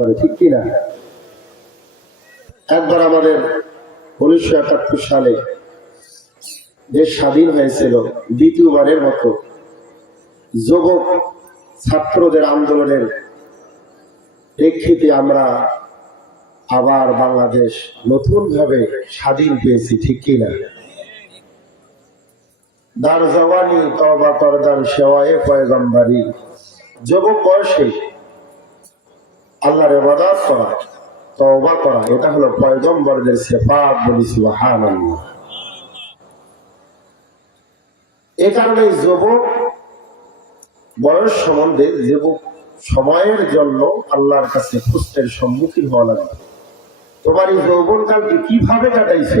করে, ঠিক কিনা? একবার আমাদের উনিশশো একাত্তর সালে দেশ স্বাধীন হয়েছিল, দ্বিতীয়বারের মতো যুবক ছাত্রদের আন্দোলনের প্রেক্ষিতে আমরা আবার বাংলাদেশ নতুন ভাবে স্বাধীন পেয়েছি, ঠিক কিনা? দার জওয়ানি তবা করদান সেওয়ায়ে পয়গম্বরী। যুবক বয়সে আল্লাহর ইবাদত করা, তওবা করা, এটা হলো পয়গম্বরদের সেফাত বলি সুবহানাল্লাহ। এ কারণে যুবক বয়স সম্বন্ধে, যুবক সময়ের জন্য আল্লাহর কাছে প্রশ্নের সম্মুখীন হওয়া লাগবে। তোমার এই যৌবনকালকে কীভাবে কাটাইছে?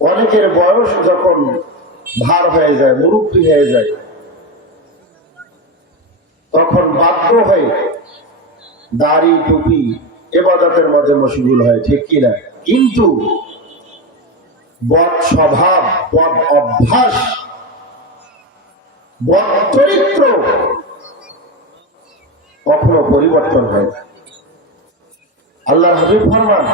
অনেকের বয়স যখন ভার হয়ে যায়, মুরব্বী হয়ে যায়, তখন বাধ্য হয়ে দাড়ি, টুপি এবাদতের মধ্যে মশগুল হয়, ঠিক কিনা কিন্তু বদ স্বভাব, বদ অভ্যাস, বদ চরিত্র কখনো পরিবর্তন হয় না। আল্লাহ হাবিব ফরমান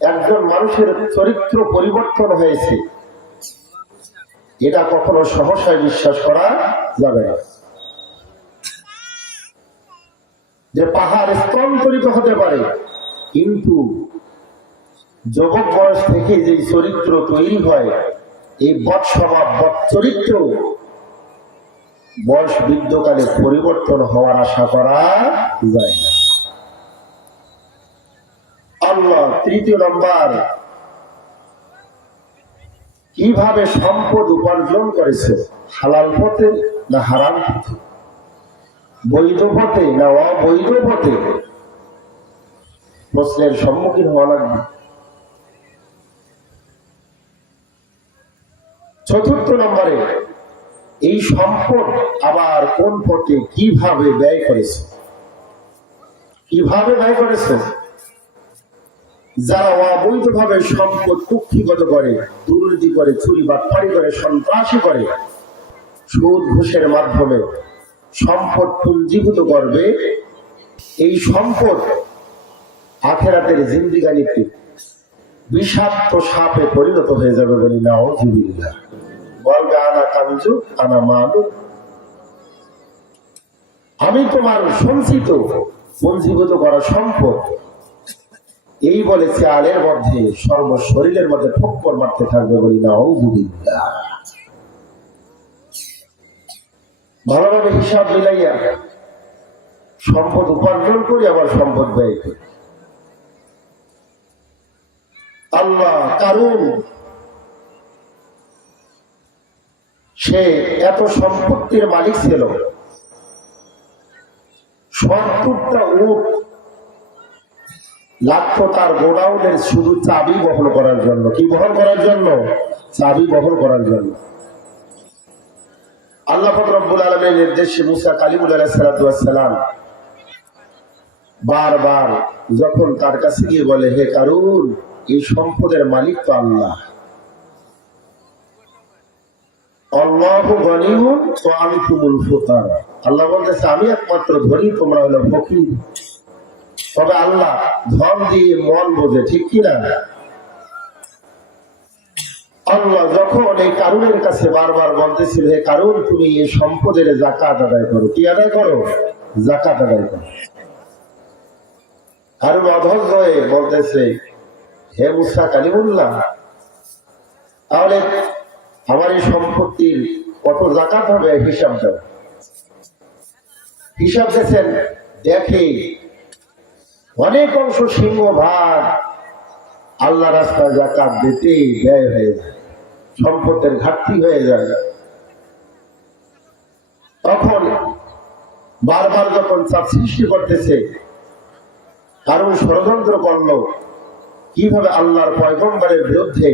একজন মানুষের চরিত্র পরিবর্তন হয়েছে, এটা কখনো সহসায় বিশ্বাস করা যাবে না। যে পাহাড় স্তম্ভরিত হতে পারে, কিন্তু যুবক বয়স থেকে যে চরিত্র তৈরি হয়, এই বৎ স্বভাব বৎ চরিত্র বয়স বৃদ্ধকালে পরিবর্তন হওয়ার আশা করা যায় না। তৃতীয় নম্বর, কীভাবে সম্পদ উপার্জন করেছে? হালাল পথে না হারাম পথে? বৈধ পথে না অবৈধ পথে? প্রশ্নের সম্মুখীন হওয়া লাগবে। চতুর্থ নম্বরে, এই সম্পদ আবার কোন পথে কীভাবে ব্যয় করেছে? কীভাবে ব্যয় করেছে? যারা অবৈধভাবে সম্পদ কুক্ষিগত করে, দুর্নীতি করে, চুরি বাটপারি করে, সন্ত্রাসী করে, সুদ ঘুষের মাধ্যমে সম্পদ পুঞ্জীভূত করবে, এই সম্পদ আখেরাতের জিন্দিগানিতে বিষাক্ত সাপে পরিণত হয়ে যাবে বলি না অজুবিল্লা বলবে আনা কাঞ্জু আনা মালু। আমি তোমার সঞ্চিত, পঞ্জীভূত করা সম্পদ এই বলে চালের মধ্যে সর্ব শরীরের মধ্যে ঠক্কর মারতে থাকবে বলি না ভালোভাবে হিসাব মিলাইয়া সম্পদ উপার্জন করি, আবার সম্পদ ব্যয় করি। আল্লাহ কারণ সে এত সম্পত্তির মালিক ছিল। সত্তরটা উট লাগতো তার গোডাউনের শুধু চাবি বহন করার জন্য। কি বহন করার জন্য? চাবি বহন করার জন্য। আল্লাহ রব্বুল আলমের নির্দেশে মুসা আলাহিসাল্লাম বারবার যখন তার কাছে গিয়ে বলে, হে কারুন, এই সম্পদের মালিক তো আল্লাহ। আমি আল্লাহ বলতেছে, আমি একমাত্র ধনী, তোমরা হলো ফকির। তবে আল্লাহ ধন দিয়ে মন বোঝে, ঠিক কিনা? আল্লাহ যখন এই কারুনের কাছে বারবার বলতেছিল হে কারুন, তুমি এই সম্পদের জাকাত আদায় করো। কি আদায় করো? জাকাত আদায় করো। কারুন অধৈর্য হয়ে বলতেছে, হে মুসা কালিমুল্লাহ, তাহলে আমার এই সম্পত্তির কত জাকাত হবে? হিসাব দাও। হিসাব দিয়েছেন, দেখে অনেক অংশ সিংহ ভাগ আল্লাহ রাস্তায় জাকাত দিতে ব্যয় হয়ে যায়, সম্পদের ঘাটতি হয়ে যায়। তখন বারবার যখন চাপ সৃষ্টি করতেছে, কারণ ষড়যন্ত্র করল, কীভাবে আল্লাহর পয়গম্বরের বিরুদ্ধে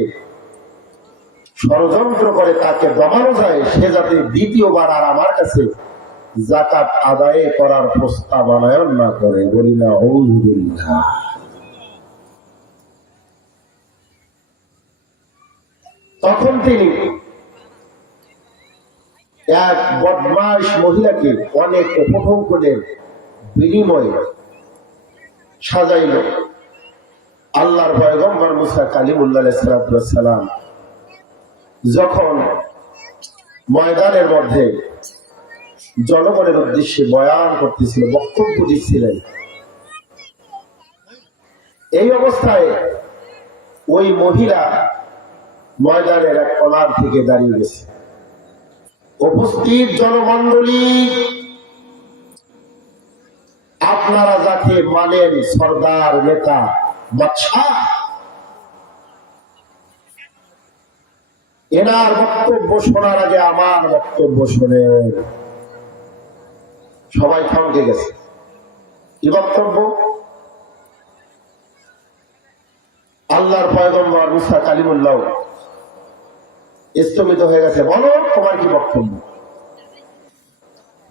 ষড়যন্ত্র করে তাকে দমানো যায়, সে যাতে দ্বিতীয়বার আর আমার কাছে জাকাত আদায় করার প্রস্তাবনায়ন না করে। বলি না ঔজুবিল্লাহ তখন তিনি এক বদমাস মহিলাকে অনেক উপভোগের বিনিময়ে সাজাইল। আল্লাহর পয়গম্বর মুসা কালিমুল্লাহ সালাম যখন ময়দানের মধ্যে জনগণের উদ্দেশ্যে বয়ান করতেছিল, বক্তব্য দিচ্ছিলেন। এই অবস্থায় ওই মহিলা ময়দানের এক কলার থেকে দাঁড়িয়ে গেছে। উপস্থিত জনমন্ডলী আপনারা যাকে মানেন সর্দার নেতা বাচ্চা এনার বক্তব্য শোনার আগে আমার বক্তব্য শোনেন। সবাই থমকে গেছে। কি বক্তব্য? আল্লাহর পয়গম্বর মুসা কালিমুল্লাহ স্থমিত হয়ে গেছে। বলো, তোমার কি বক্তব্য?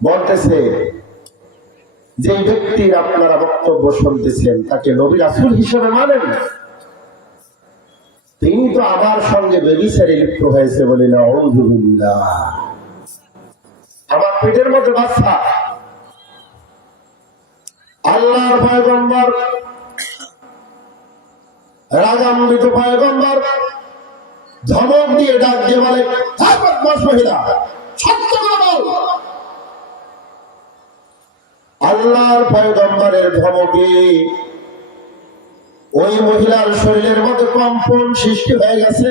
বলতেছে যে ব্যক্তির আপনারা বক্তব্য শুনতেছেন, তাকে নবী রাসুল হিসেবে মানেন। তিনি তো আমার সঙ্গে বেবিচারে লিপ্ত হয়েছে বলে না আমার পেটের মধ্যে বাচ্চা। আল্লাহর পয়গম্বর রাগান্বিত পয়গম্বর, ধমক দিয়ে ডাক দিয়ে বলে মহিলা আল্লাহর পয়গম্বরের ধমকে ওই মহিলার শরীরের মধ্যে কম্পন সৃষ্টি হয়ে গেছে।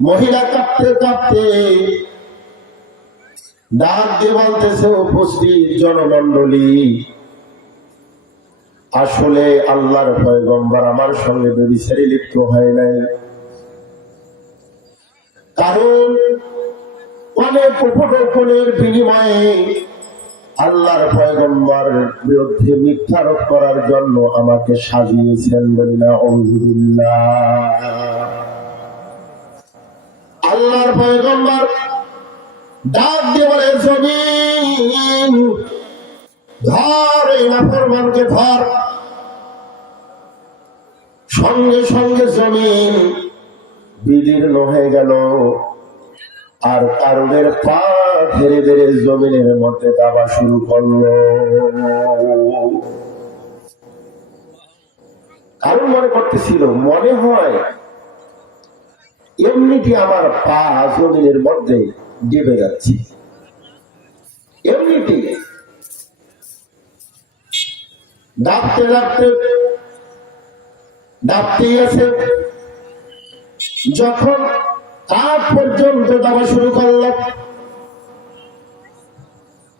মহিলা কাঁপতে কাঁপতে ডাক দিয়ে বলতেছে, উপস্থিত জনমন্ডলী আসলে আল্লাহর পয়গম্বর আমার সঙ্গে বেবিচারি লিপ্ত হয় নাই। কারণ অনেক উপটোপনের বিনিময়ে আল্লাহর পয়গম্বর বিরুদ্ধে মিথ্যারোপ করার জন্য আমাকে সাজিয়েছেন বলি না আল্লাহর পয়গম্বর ডাক দিয়ে বলে, জমিন, ধর এই নাফরমানকে ধর। সঙ্গে সঙ্গে জমিন বিদীর্ণ হয়ে গেল। আর কারণের পা ধীরে ধীরে জমিনের মধ্যে দাবা শুরু করল। কারণ মনে করতেছিল মনে হয় এমনিটি আমার পা জমিনের মধ্যে ডেবে যাচ্ছে। এমনিতে ডাকতে ডাকতে, ডাকতেই আছে যখন কাঠ পর্যন্ত দেওয়া শুরু করল,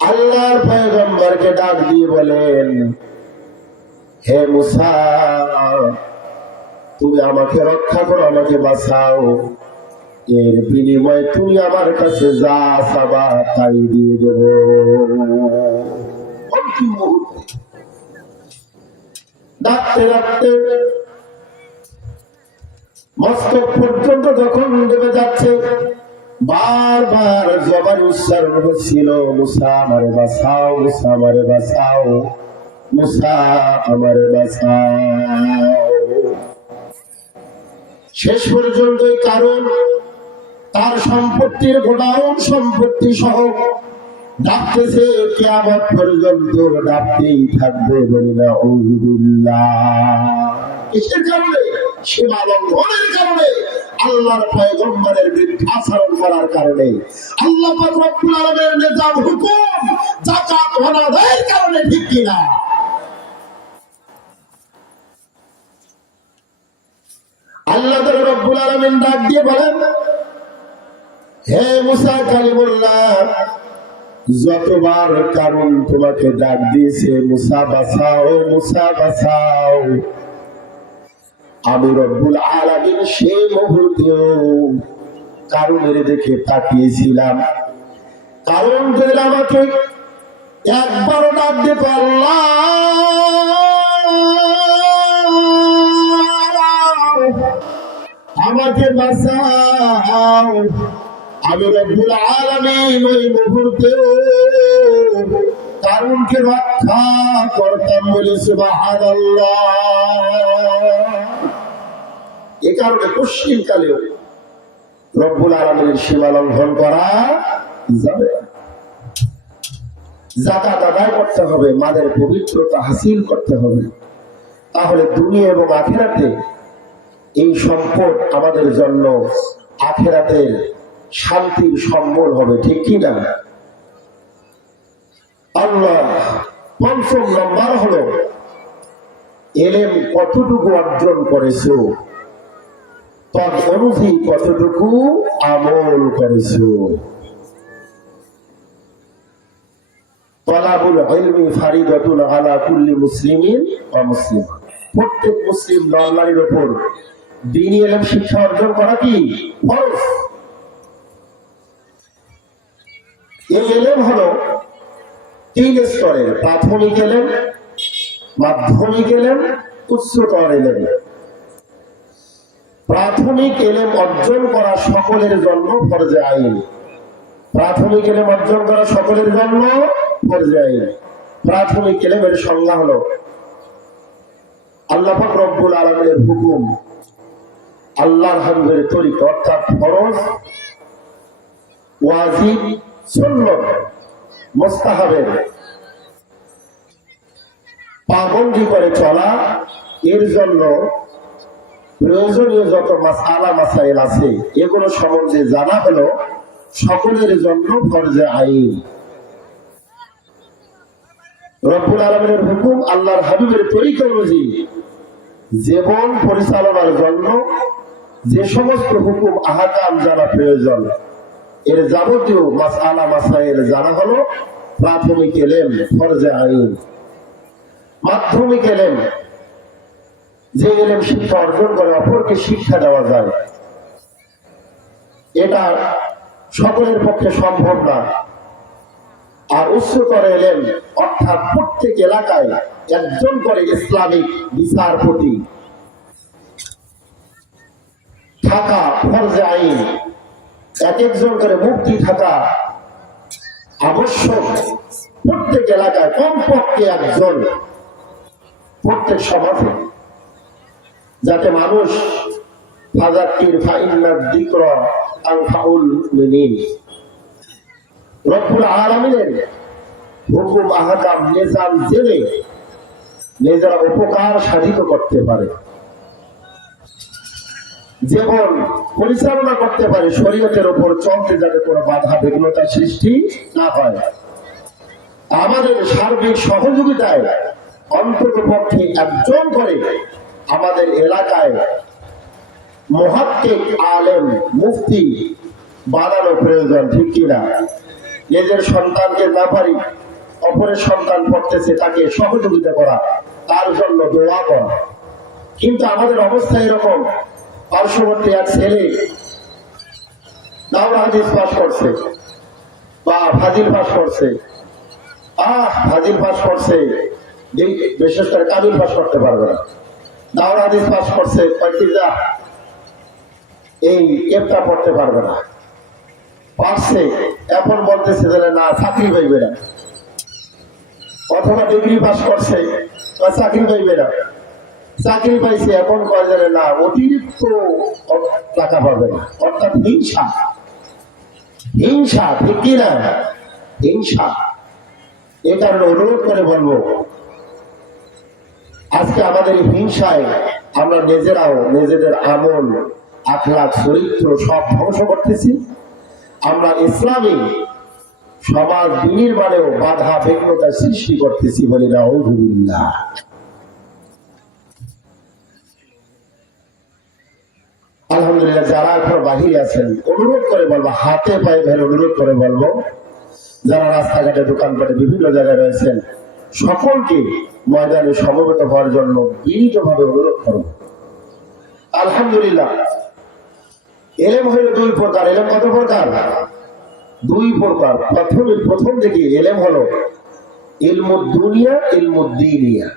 আল্লাহর পয়গম্বরকে ডাক দিয়ে বলেন, হে মুসা, তুমি আমাকে রক্ষা করো, আমাকে বাঁচাও। এর বিনিময়ে তুমি আমার কাছে যা চাবা তাই দিয়ে দেব। অন্তিম মুহূর্তে ডাকতে ডাকতে মস্তক পর্যন্ত যখন ডুবে যাচ্ছে, বারবার জবান উচ্চারণ হচ্ছিল, মুসা আমারে বাঁচাও, মুসা আমারে বাঁচাও, মুসা আমারে বাঁচাও। শেষ পর্যন্ত কারণ তার সম্পত্তির গোডাউন সম্পত্তি সহ ডাকতেছে কেমন পর্যন্ত ডাকতেই থাকবে বলি না কিসের কারণে? সীমা লঙ্ঘনের কারণে, আল্লাহর পয়গম্বরের করার কারণে। আল্লাহ রব্বুল আলামিনের নিজাম হুকুম অনাদায়ের কারণে, ঠিক কিনা? আল্লাহ রব্বুল আলামিন ডাক দিয়ে বলেন হে মুসা কালিমুল্লাহ, যতবার কারণ তোমাকে ডাক দিয়েছে, মুসা বাঁচাও মুসা বাঁচাও। আমি রব্বুল আলামিন সেই মুহূর্তেও কারণের দেখে তাকিয়েছিলাম। কারণ যদি আমাকে একবারও ডাক দিত আল্লাহ, আমাকে বাঁচাও। আমি করতাম কালেও লঙ্ঘন করা যাবে। জাকাত আদায় করতে হবে, মাদের পবিত্রতা হাসিল করতে হবে তাহলে দুনিয়া এবং আখেরাতে এই সম্পদ আমাদের জন্য আখেরাতের শান্তির সম্বল হবে, ঠিক কি না? আল্লাহ পঞ্চম নম্বর হলো, এলেম কতটুকু অর্জন করেছ? তদ অনুযায়ী কতটুকু আমল করেছ? প্রত্যেক মুসলিম শিক্ষা অর্জন করা কি? এই এলেম হলো তিন স্তরের। প্রাথমিক এলেম মাধ্যমিক এলেম উচ্চতর এলেম প্রাথমিক এলেম অর্জন করা সকলের জন্য ফরজে আইন। প্রাথমিক এলেম অর্জন করা সকলের জন্য ফরজে আইন। প্রাথমিক এলেমের সংজ্ঞা হলো আল্লাহ রব্বুল আলমের হুকুম, আল্লাহর হাবিবের তরিকা, অর্থাৎ ফরজ, ওয়াজিব পাবন্দি করে চলা, এর জন্য প্রয়োজনীয় যত মাসালা মাসাইল আছে, এগুলো সম্বন্ধে জানা হলো, সকলের জন্য ফরজে আইন। রব্বুল আলমের হুকুম আল্লাহর হাবিবের তরিকা অনুযায়ী জীবন পরিচালনার জন্য যে সমস্ত হুকুম আহাকাম জানা প্রয়োজন। এর যাবতীয় মাসালা মাসাইল জানা হলো প্রাথমিক এলেম, ফরজে আইন। মাধ্যমিক এলেম, যে এলেম শিক্ষা অর্জন করে অপরকে শিক্ষা দেওয়া যায়। এটা সকলের পক্ষে সম্ভব না। আর উচ্চতর এলেম অর্থাৎ প্রত্যেক এলাকায় একজন করে ইসলামিক বিচারপতি। থাকা ফরজে আইন। এক একজন করে মুক্তি থাকা আবশ্যক। প্রত্যেক এলাকায় কমপক্ষে একজন, প্রত্যেক সমাজে। যাতে মানুষ ফাউল উপকার সাধিত করতে পারে। যেমন পরিচালনা করতে পারে, শরীয়তের উপর চলতে যাতে কোনো বাধা বিঘ্নতা সৃষ্টি না হয়। আমাদের সার্বিক সহযোগিতায় অন্তত পক্ষে একজন করে আমাদের এলাকায় মহাত্মিক আলেম মুফতি বানানো প্রয়োজন, ঠিক কিনা নিজের সন্তানকে না পারি, অপরের সন্তান পড়তেছে, তাকে সহযোগিতা করা, তার জন্য দোয়া করা। কিন্তু আমাদের অবস্থা এরকম পার্শ্ববর্তী এক ছেলে দাওরা হাদিস পাস করছে বা ফাজিল পাস করছে। আহ, ফাজিল পাস করছে। বিশেষ করে কাবিল পাস করতে পারবে না। হাদিস পাস করছে, কয়েকটি এই এপটা পড়তে পারবে না। পারছে, এখন বলতেছে যে না, চাকরি পাইবে না। অথবা ডিগ্রি পাস করছে চাকরি পাইবে না। চাকরি পাইছে, এখন কয় জানে না, অতিরিক্ত টাকা পাবে অর্থাৎ হিংসা। হিংসা, ঠিক কি না? হিংসা। এ কারণে অনুরোধ করে বলব, আজকে আমাদের হিংসায় আমরা নিজেরাও নিজেদের আমল, আখলাখ, চরিত্র সব ধ্বংস করতেছি। আমরা ইসলামী সমাজ বিনির্মাণেও বাধা, বিঘ্নতা সৃষ্টি করতেছি বলে না আলহামদুলিল্লাহ আলহামদুলিল্লাহ যারা এখন বাহিরে আছেন, অনুরোধ করে বলব, হাতে পায়ে ধরে অনুরোধ করে বলব, যারা রাস্তাঘাটে, দোকানপাটে বিভিন্ন জায়গায় রয়েছেন, সকলকে ময়দানে সমবেত হওয়ার জন্য বিনীতভাবে অনুরোধ করব আলহামদুলিল্লাহ, এলেম হইল দুই প্রকার। এলেম কত প্রকার? দুই প্রকার। প্রথমে, প্রথম দিকে এলেম হলো ইলমু দুনিয়া, ইলমু দিনিয়া।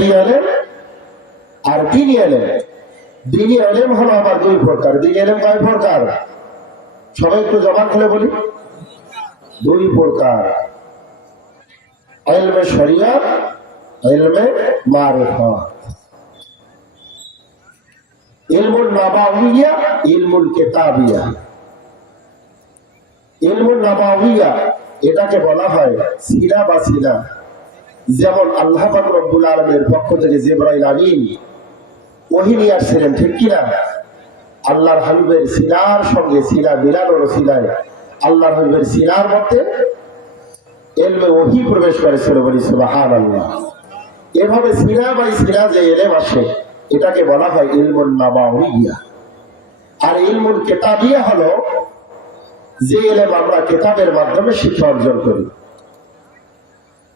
দিয়ে এলেম, আর দিনী এলেম। দিনী এলেম হলো আবার দুই প্রকার। এলেম কয় প্রকার? সবাই একটু জবান খুলে বলি। দুই প্রকার। এলমে এলমে ইলমুল ইলমুল কিতাবিয়া। ইলমুল এটাকে বলা হয় সিনা বা সিনা। যেমন আল্লাহ পাক রব্বুল আলমের পক্ষ থেকে জিব্রাইল আমিন ওহি নিয়ে আসছিলেন ঠিক কিনা? আল্লাহর হাবিবের সিনার সঙ্গে সিনা মিলানোর সিনায় আল্লাহর হাবিবের সিনার মধ্যে এলমে ওহি প্রবেশ করেছিল বলি সুবাহান আল্লাহ এভাবে সিনা বাই সিনা যে এলেম আসে, এটাকে বলা হয় ইলমুল নাবাউইয়া। আর ইলমুল কেতাবিয়া হলো যে এলেম আমরা কেতাবের মাধ্যমে শিক্ষা অর্জন করি।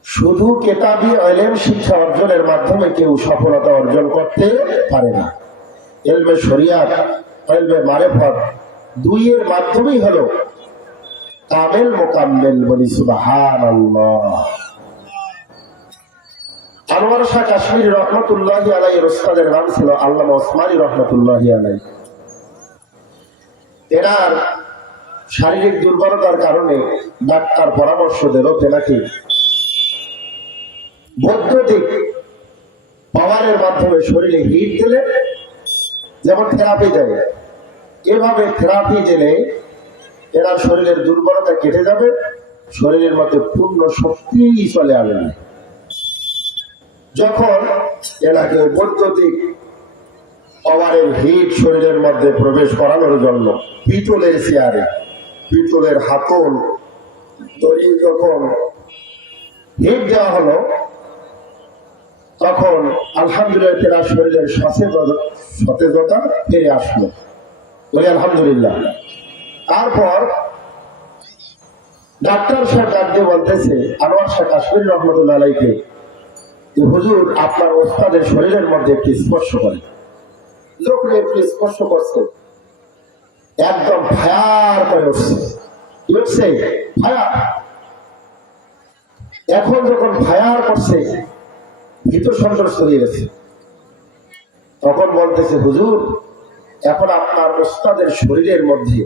শুধু কেতাবি এলেম শিক্ষা অর্জনের মাধ্যমে কেউ সফলতা অর্জন করতে পারে না। এলমে শরিয়াত, এলমে মারেফত দুইয়ের মাধ্যমেই হলো কামেল মোকাম্মেল বলি সুবাহান আনোয়ার শাহ কাশ্মীর রহমতুল্লাহ আলাই রোস্তাদের নাম ছিল আল্লাহ ওসমানী রহমতুল্লাহ আলাই এনার শারীরিক দুর্বলতার কারণে ডাক্তার পরামর্শ দিল তেনাকে বৈদ্যুতিক পাওয়ারের মাধ্যমে শরীরে হিট দিলে যেমন থেরাপি দেয়, এভাবে থেরাপি দিলে এরা শরীরের দুর্বলতা কেটে যাবে, শরীরের মধ্যে পূর্ণ শক্তি চলে আসবে। যখন এনাকে বৈদ্যুতিক পাওয়ারের হিট শরীরের মধ্যে প্রবেশ করানোর জন্য পিতলের চেয়ারে পিতলের হাতল দড়িয়ে যখন হিট দেওয়া হলো তখন আলহামদুলিল্লাহ তেনার শরীরের সচেতন সতেজতা ফিরে আসলো। বলি, আলহামদুলিল্লাহ। তারপর ডাক্তার সাহেব ডাক দিয়ে বলতেছে, আনোয়ার শাহ কাশ্মীর রহমতুল্লাহ আলাইকে, যে হুজুর আপনার ওস্তাদের শরীরের মধ্যে একটি স্পর্শ করে। যখন একটু স্পর্শ করছে। একদম ফায়ার করে উঠছে। উঠছে? ফায়ার। এখন যখন ফায়ার করছে ভীত সন্ত্রস্ত হয়ে গেছে। তখন বলতেছে, হুজুর, এখন আপনার ওস্তাদের শরীরের মধ্যে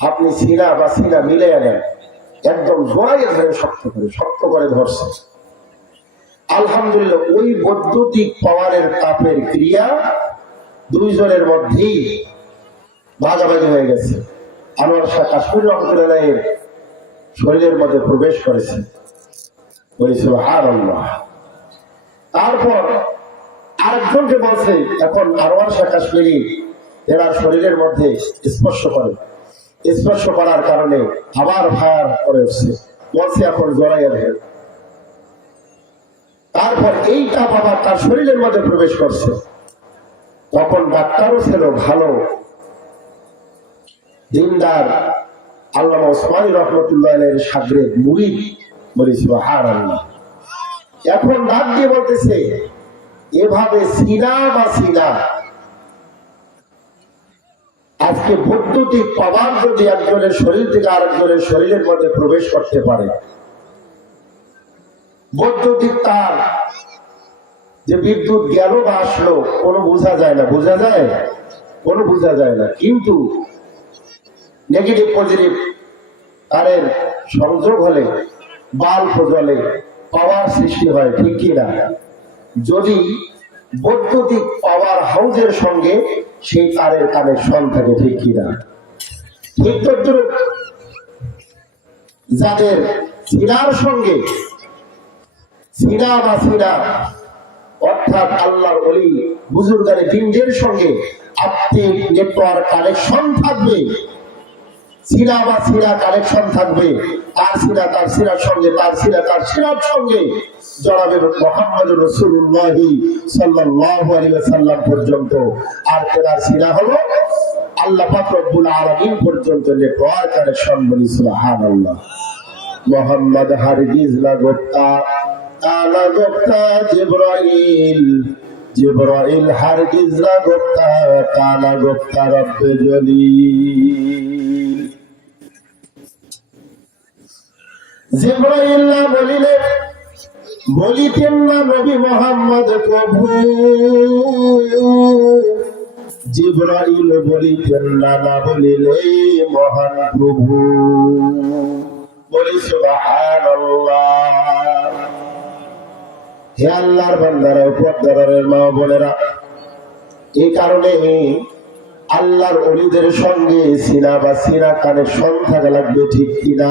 আপনি সিনা বা সিনা মিলে আনেন একদম জোড়াই ধরে শক্ত করে শক্ত করে ধরছে। আলহামদুলিল্লাহ, ওই বৈদ্যুতিক পাওয়ারের তাপের ক্রিয়া দুইজনের মধ্যেই ভাগাভাগি হয়ে গেছে। আনোয়ার শাহ কাশ্মীর রহমতুল্লাহের শরীরের মধ্যে প্রবেশ করেছে। বলেছিল হার আল্লাহ তারপর আরেকজনকে বলছে, এখন আনোয়ার শাহ কাশ্মীরি এনার শরীরের মধ্যে স্পর্শ করে। স্পর্শ করার কারণে আবার ফায়ার করে উঠছে। বলছে, এখন জড়াইয়া ধরে তারপর এই তাপ আবার তার শরীরের মধ্যে প্রবেশ করছে। তখন ডাক্তারও ছিল ভালো। দিনদার আল্লাহ ওসমানী রহমতুল্লাহ সাগরে মুড়ি বলেছিল হার আল্লাহ এখন ডাক দিয়ে বলতেছে, এভাবে সিনা বা সিনা আজকে বৈদ্যুতিক পাওয়ার যদি একজনের শরীর থেকে আরেকজনের শরীরের মধ্যে প্রবেশ করতে পারে বৈদ্যুতিক তার, যে বিদ্যুৎ গেল বা আসলো, কোনো বোঝা যায় না। বোঝা যায়? কোনো বোঝা যায় না। কিন্তু নেগেটিভ পজিটিভ তারের সংযোগ হলে, বাল্ব জ্বলে পাওয়ার সৃষ্টি হয়, ঠিক কিনা? যদি বৈদ্যুতিক পাওয়ার হাউজের সঙ্গে সেই তারের কানেকশন থাকে, ঠিক ঠিক তদ্রুপ যাদের সিনার সঙ্গে সিনা বা সিনা, অর্থাৎ আল্লাহর অলি বুজুর্গারে পিণ্ডের সঙ্গে আত্মিক নেটওয়ার্ক কানেকশন থাকবে। সিরা বা সিরা কালেকশন থাকবে। তার সিরা তার সিরার সঙ্গে, তার সিরা তার সিরার সঙ্গে জড়াবে মোহাম্মদ পর্যন্ত। আর সিরা হলো পর্যন্ত নেটওয়ার্ক কানেকশন বলি, সুবহানাল্লাহ। মোহাম্মদ হারগিজ লাগোতা তালা গোপ্তা জিব্রাইল গোপ্তা রব্বে জলিল। বলিতেন না নবী মোহাম্মদ প্রভু। জিব্রাইল বলিতেন না বলিলে মহান প্রভু। আল্লাহর বান্দারা পর্দারের মা বোনেরা এই কারণে আল্লাহর সঙ্গে সিনা বা সিনা কানেকশন থাকা লাগবে ঠিক কিনা?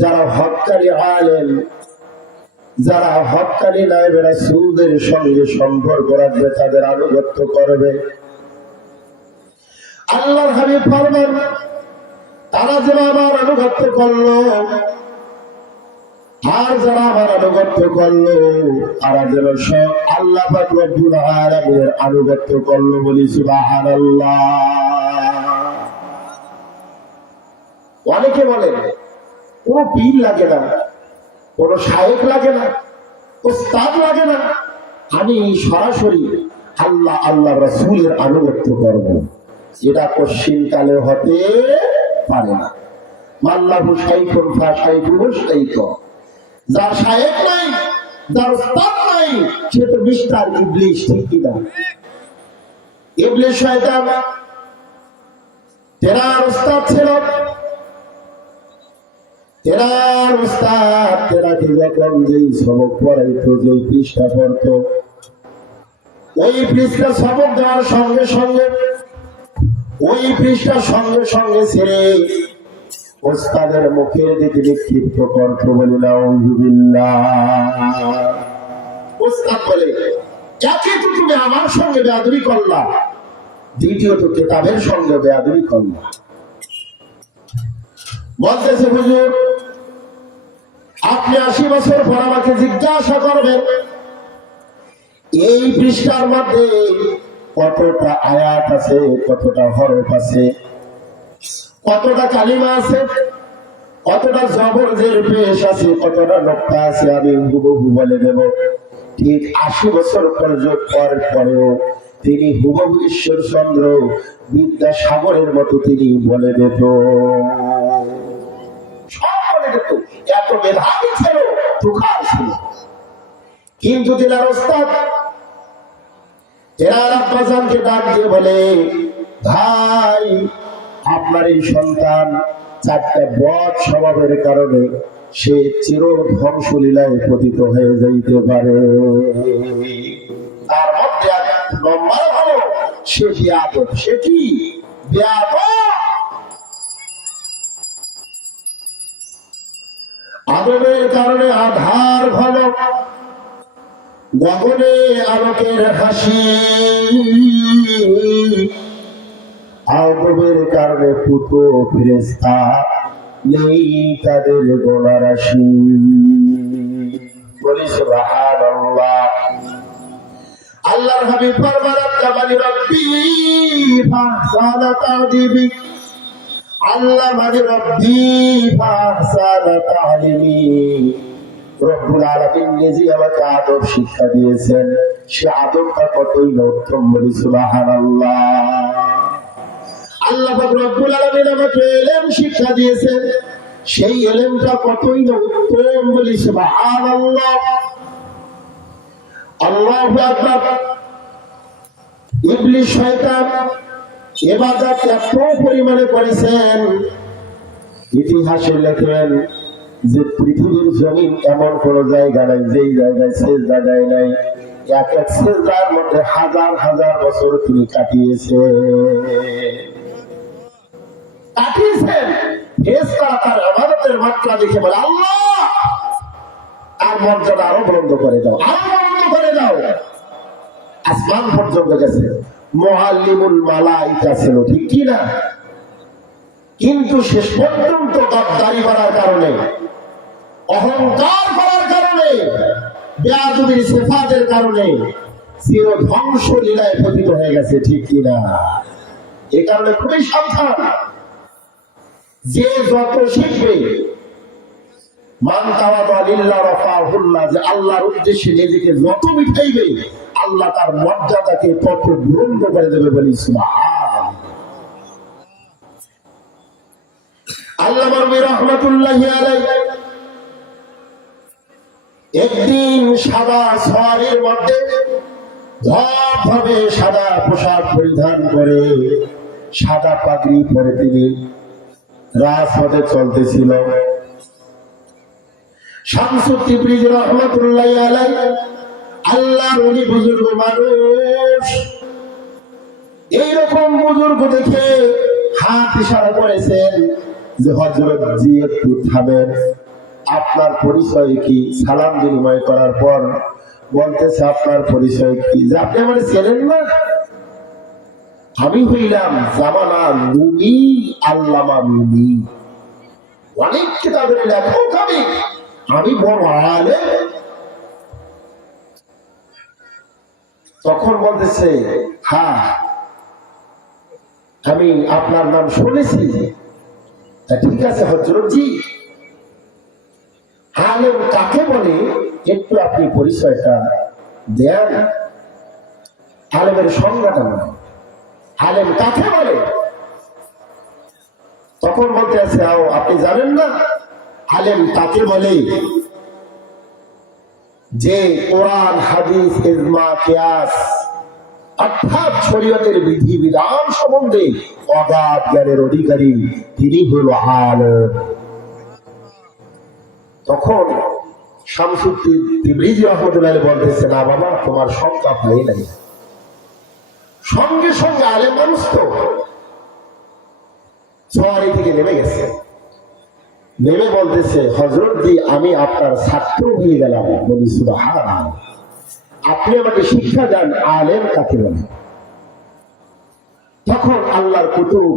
যারা হক্কানি আলেম, যারা হক্কানি নায়েবে রাসূলদের সঙ্গে সম্পর্ক রাখবে, তাদের আনুগত্য করবে। আল্লাহর হাবিব ফরমান, তারা যেন আমার আনুগত্য করল, আর যারা আমার আনুগত্য করল, তারা যেন সব আল্লাহ রব্বুল আলামিনের আনুগত্য করল বলি সুবহানাল্লাহ। অনেকে বলে কোনো পীর লাগে না কোনো শায়েক লাগে না, ওস্তাদ লাগে না। আমি সরাসরি আল্লাহ আল্লাহ রসুলের আনুগত্য করব এটা কশ্চিন কালে হতে পারে না। মাল্লাহু যার শায়েক নাই, যার নাই, সে তো মিস্টার ইবলিশ ঠিক কিনা ইবলিশ শয়তান, তেরার উস্তাদ ছিল। তেরার উস্তাদ তেরাকে যখন যেই সবক পড়াইতো যেই পৃষ্ঠা পড়তো? ওই পৃষ্ঠা সবক দেওয়ার সঙ্গে সঙ্গে, ওই পৃষ্ঠা সঙ্গে সঙ্গে ছেড়ে ওস্তাদের মুখের দিকে নিক্ষিপ্ত কণ্ঠ বলে ওস্তাদ বলে, যাকে তো তুমি আমার সঙ্গে বেয়াদবি করলা, দ্বিতীয়ত কেতাবের সঙ্গে বেয়াদবি করলা। বলতেছে হুজুর আপনি আশি বছর পর আমাকে জিজ্ঞাসা করবেন, এই পৃষ্ঠার মধ্যে কতটা আয়াত আছে, কতটা হরফ আছে, কতটা কালিমা আছে, কতটা জবর জের পেশ আছে, কতটা নোক্তা আছে, আমি হুবহু বলে দেব। ঠিক আশি বছর পর্যন্ত পর পরেও তিনি হুবহু ঈশ্বর চন্দ্র বিদ্যাসাগরের মতো তিনি বলে দেব। সব এত মেধাবী ছিল ছিল। কিন্তু ওস্তাদ তেনার আব্বাজানকে ডাক দিয়ে বলে, ভাই, আপনার এই সন্তান চারটা বদ স্বভাবের কারণে সে চির ধ্বংসলীলায় পতিত হয়ে যাইতে পারে। তার মধ্যে এক নম্বর হলো, সে সে কি? বিয়াদব! আদবের কারণে আধার ঘন গগনে আলোকের হাসি। আদবের কারণে পুতো ফেরেস্তা নেই তাদের গোনারাশি বলি সুবহানাল্লাহ। আল্লাহর হাবিব ফরমান জামানি রব্বি ফাহসানা তাদিবি আল্লাহ মানে রব্বি তালিমি। রব্বুল আলামিন আমাকে আদব শিক্ষা দিয়েছেন। সে আদবটা কতই উত্তম বলি, সুবহানাল্লাহ। আল্লাহ পাক রব্বুল আমাকে এলেম শিক্ষা দিয়েছেন। সেই এলেমটা কতই না উত্তম বলি, সুবহানাল্লাহ। আল্লাহু আকবার। ইবলিশ শয়তান এবাদত এত পরিমাণে করেছেন। ইতিহাসে লেখেন যে পৃথিবীর জমিন এমন কোন জায়গা নাই, যেই জায়গায় শেষ জায়গায় নাই। এক এক মধ্যে হাজার হাজার বছর তিনি কাটিয়েছে কাটিয়েছেন। তার আর মর্যাদা আরও বন্ধ করে দাও, আরও বন্ধ করে দাও। আসমান পর্যন্ত গেছে। মহাল্লিমুল মালাইকা ছিল, ঠিক কি না? কিন্তু শেষ পর্যন্ত গদ্দারি করার কারণে, অহংকার করার কারণে, বেয়াদুবির সেফাতের কারণে চির ধ্বংস লীলায় পতিত হয়ে গেছে, ঠিক কিনা এ কারণে খুবই সাবধান। যে যত শিখবে, মান তাওয়াদা লিল্লাহ রাফাহুল্লাহ, যে আল্লাহর উদ্দেশ্যে নিজেকে যত মিটাইবে আল্লাহ তার মর্যাদাকে তত বুলন্দ করে দেবে বলি পরিধান করে, সাদা পরে রাজপথে চলতেছিল। শামসুদ্দি ব্রিজ রহমতুল্লাহ আলাই আল্লাহ উনি বুজুর্গ মানুষ, এইরকম বুজুর্গ দেখে হাত ইশারা করেছেন যে হজরত জি একটু থামেন আপনার পরিচয় কি? সালাম বিনিময় করার পর বলতেছে, আপনার পরিচয় কি? যে আপনি আমার চেনেন না? আমি হইলাম জামানা নুনি আল্লামা নুনি অনেক কিতাবের লেখক আমি। আমি বড় আলে তখন বলতেছে হ্যাঁ আমি আপনার নাম শুনেছি। ঠিক আছে হজরত জি আলেম কাকে বলে? একটু আপনি পরিচয়টা দেন। আলেমের সংজ্ঞাটা নয় আলেম কাকে বলে? তখন বলতে আছে আপনি জানেন না? আলেম কাকে বলে? যে কোরআন, হাদিস, ইজমা, কিয়াস অর্থাৎ শরীয়তের বিধি, বিধান সম্বন্ধে অগাধ জ্ঞানের অধিকারী তিনি হলো আলেম। তখন শামসুদ্দি তিবরিজি রহমতুল্লাহ বলতেছে না বাবা, তোমার সংখ্যা হয় নাই। সঙ্গে সঙ্গে আলেম মানুষ তো সওয়ারি থেকে নেমে গেছে। নেমে বলতেছে হজরত জি, আমি আপনার ছাত্র হয়ে গেলাম। বলি আপনি আমাকে শিক্ষা দেন আলেম কাকে বলেন তখন আল্লাহর কুতুব